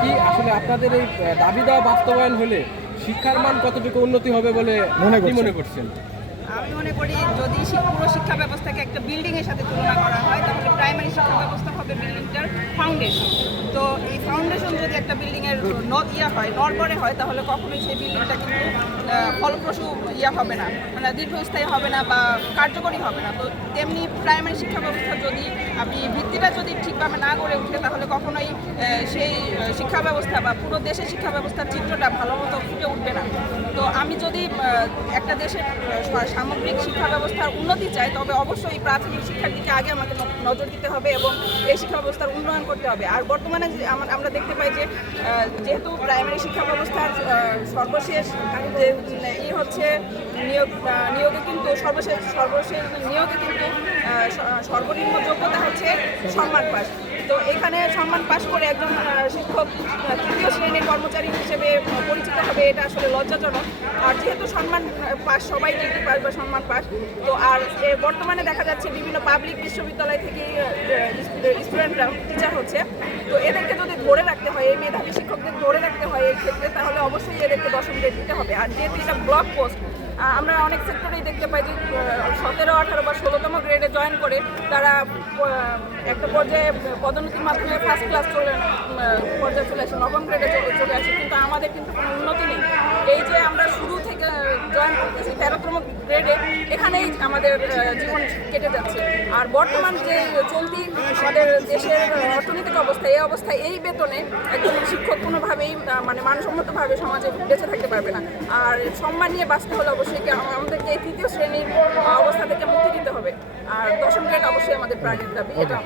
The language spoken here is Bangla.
কি আসলে আপনাদের এই দাবি দেওয়া বাস্তবায়ন হলে শিক্ষার মান কতটুকু উন্নতি হবে বলে মনে করছেন? আমি মনে করি যদি পুরো শিক্ষা ব্যবস্থাকে একটা বিল্ডিং এর সাথে তুলনা করা হয় তাহলে প্রাইমারি শিক্ষা ব্যবস্থা হবে বিল্ডিংটার ফাউন্ডেশন। তো এই ফাউন্ডেশন যদি একটা বিল্ডিং এর নড়বড়ে হয় তাহলে কখনোই সেই বিল্ডিংটা কিন্তু ফলপ্রসূ হবে না, মানে দীর্ঘস্থায়ী হবে না বা কার্যকরী হবে না। তো তেমনি প্রাইমারি শিক্ষা ব্যবস্থা যদি আপনি ভিত্তিটা যদি ঠিকভাবে না গড়ে উঠে তাহলে কখনোই সেই শিক্ষা ব্যবস্থা বা পুরো দেশের শিক্ষা ব্যবস্থার চিত্রটা ভালো মতো ফুটে উঠবে না। তো আমি যদি একটা দেশের সামগ্রিক শিক্ষা ব্যবস্থার উন্নতি চাই তবে অবশ্যই প্রাথমিক শিক্ষার দিকে আগে আমাকে নজর দিতে হবে এবং এই শিক্ষা ব্যবস্থার উন্নয়ন করতে হবে। আর বর্তমানে আমরা দেখতে পাই যে যেহেতু প্রাইমারি শিক্ষা ব্যবস্থার সর্বশেষ যে হচ্ছে নিয়োগে কিন্তু সর্বশেষ নিয়োগে কিন্তু সর্বনিম্ন যোগ্যতা হচ্ছে সম্মান পাস। তো এখানে সম্মান পাস করে একজন শিক্ষক তৃতীয় শ্রেণীর কর্মচারী হিসেবে পরিচিত হবে, এটা আসলে লজ্জাজনক। আর যেহেতু সম্মান পাস সবাই ডিগ্রি পাস বা সম্মান পাস, তো আর বর্তমানে দেখা যাচ্ছে বিভিন্ন পাবলিক বিশ্ববিদ্যালয় থেকে স্টুডেন্টরা টিচার হচ্ছে। তো এদেরকে যদি ধরে রাখতে হয়, এই মেধাবী শিক্ষকদের ধরে রাখতে হয় এই ক্ষেত্রে, তাহলে অবশ্যই এদেরকে 10ম গ্রেড দিতে হবে। আর যেহেতু এটা ব্লক পোস্ট, আমরা অনেক সেক্টরেই দেখতে পাই যে 17, 18 বা 16তম গ্রেডে জয়েন করে তারা একটা পর্যায়ে পদোন্নতির মাধ্যমে ফার্স্ট ক্লাস পর্যায়ে চলে আসে, 9ম গ্রেডে চলে আসে, কিন্তু আমাদের কিন্তু কোনো উন্নতি নেই। এই যে আমরা শুরু থেকে জয়েন করতেছি 13তম গ্রেডে, এখানেই আমাদের জীবন কেটে যাচ্ছে। আর বর্তমান যে চলতি আমাদের দেশের অর্থনৈতিক অবস্থা, এই অবস্থায় এই বেতনে একজন শিক্ষক কোনোভাবেই মানে মানসম্মতভাবে সমাজে বেঁচে থাকতে পারবে না। আর সম্মান নিয়ে বাঁচতে হলে অবশ্যই আমাদেরকে এই তৃতীয় শ্রেণীর অবস্থা থেকে মুক্তি দিতে হবে। আর 10ম গ্রেড অবশ্যই আমাদের প্রাণের দাবি, এটা।